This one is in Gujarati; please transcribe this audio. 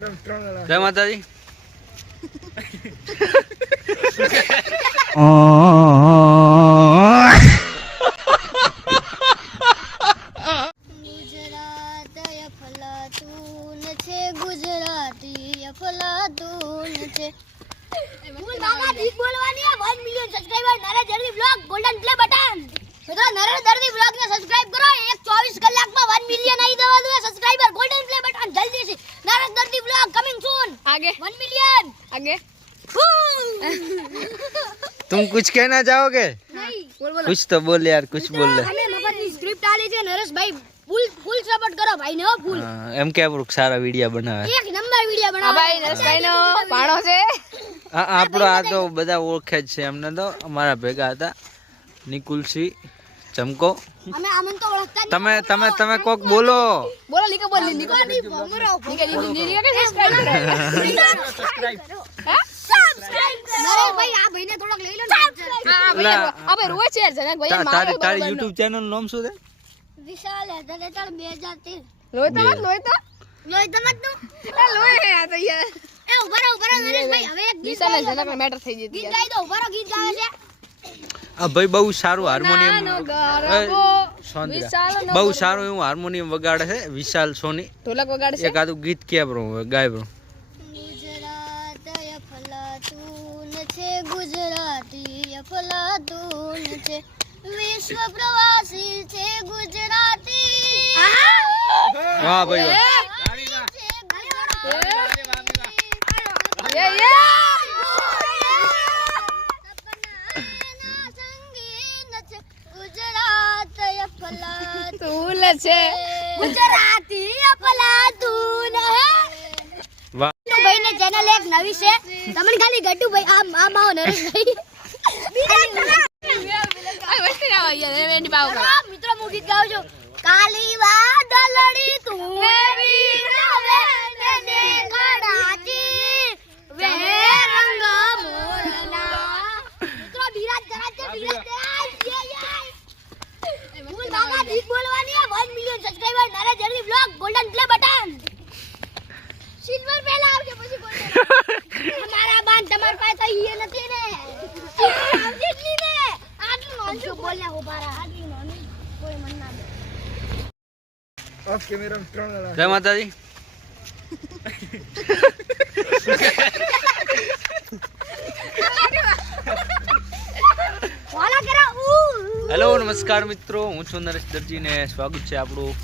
જય માતાજી. ગુજરાતી અફલાતુન છે. મામા ગીત બોલવાની છે. 1 મિલિયન સબસ્ક્રાઇબર નરેશ દર્દી વ્લોગ ગોલ્ડન પ્લે બટન. મિત્રો નરેશ દર્દી વ્લોગ ને સબસ્ક્રાઇબ કરો. 24 કલાકમાં 1 મિલિયન આવી દેવા દો સબસ્ક્રાઇબર ગોલ્ડન પ્લે બટન જલ્દી થી. નરેશ દર્દી વ્લોગ કમિંગ सून. आगे 1 मिलियन आगे. तुम कुछ कहना चाहोगे? नहीं बोल कुछ तो बोल यार, कुछ बोल ले. हमें મફતની સ્ક્રિપ્ટ આલી છે નરેશ ભાઈ. ફૂલ સપોર્ટ કરો ભાઈ ને. ફૂલ એમ કે સારા વિડિયો બનાવે. એક નંબર વિડિયો બનાવે ભાઈ. નરેશ ભાઈ નો પાણો છે. આપણો આ તો બધા ઓળખે જ છે એમને. તો અમારા ભેગા હતા નિકુલસિંહ ચમકો. અમે આમન તો ઓળખતા તમે કોક બોલો. બોલો લીકો બોલ લીકો ભમરો લીકો કે સબસ્ક્રાઇબ કરો. સબસ્ક્રાઇબ કરો નરેશ ભાઈ. આ ભાઈને થોડોક લઈ લો ને. હા ભાઈ અબે રોજ છે જનક ભાઈ. તારી YouTube ચેનલ નું નામ શું છે? વિશાલ હેડર 2013. લોહીતા મત નું એ લોહી હે આ તો યાર. એ ઉભરો નરેશ ભાઈ. હવે એક ગીત વિશાલ જનક ને મેટર થઈ જતી. ગીત ગાઈ દો. ઉભરો ગીત ગાવે છે. આ ભાઈ બહુ સારું હાર્મોનિયમ વિશાલ બહુ સારું એવું હાર્મોનિયમ વગાડે છે વિશાલ સોની. ઢોલક વગાડે છે. એક આદુ ગીત કે બ્રો ગાય બ્રો. ગુજરાત અફલાતુન છે. ગુજરાતી અફલાતુન છે. વિશ્વ પ્રવાસી છે ગુજરાતી. વાહ ભાઈ વાહ. તૂલ છે ગુજરાતી અફલાતુન હે. વાહ ભાઈ ને ચેનલ એક નવી છે. તમને ખાલી ગટ્ટુ ભાઈ આ માવો નરેશ ભાઈ. મિત્રો હું ગીત ગાઉં છું. કાલી વાદળડી તું એવી રવે ને કડાચી વે રંગ મોરલા. મિત્રો બિરાજ કરાચે બિરાજ ભૂલ મામા ગીત બોલવાની છે. 1 મિલિયન સબસ્ક્રાઇબર નરેશ દર્દી vlog golden play button. Silver પહેલા આવજો પછી ગોલ્ડન. તમારા બાન તમાર પાસે ઈ નથી ને. આવજેટલી ને. આટલું નોંધું બોલને ઉભારા. આટલી નોંધું કોઈ મન ના દે. ઓફ કેમેરા સ્ટ્રોંગ આલા. જય માતાજી. વાલા કરા ઉ. હેલો નમસ્કાર મિત્રો, હું છું નરેશ દરજી ને સ્વાગત છે આપણું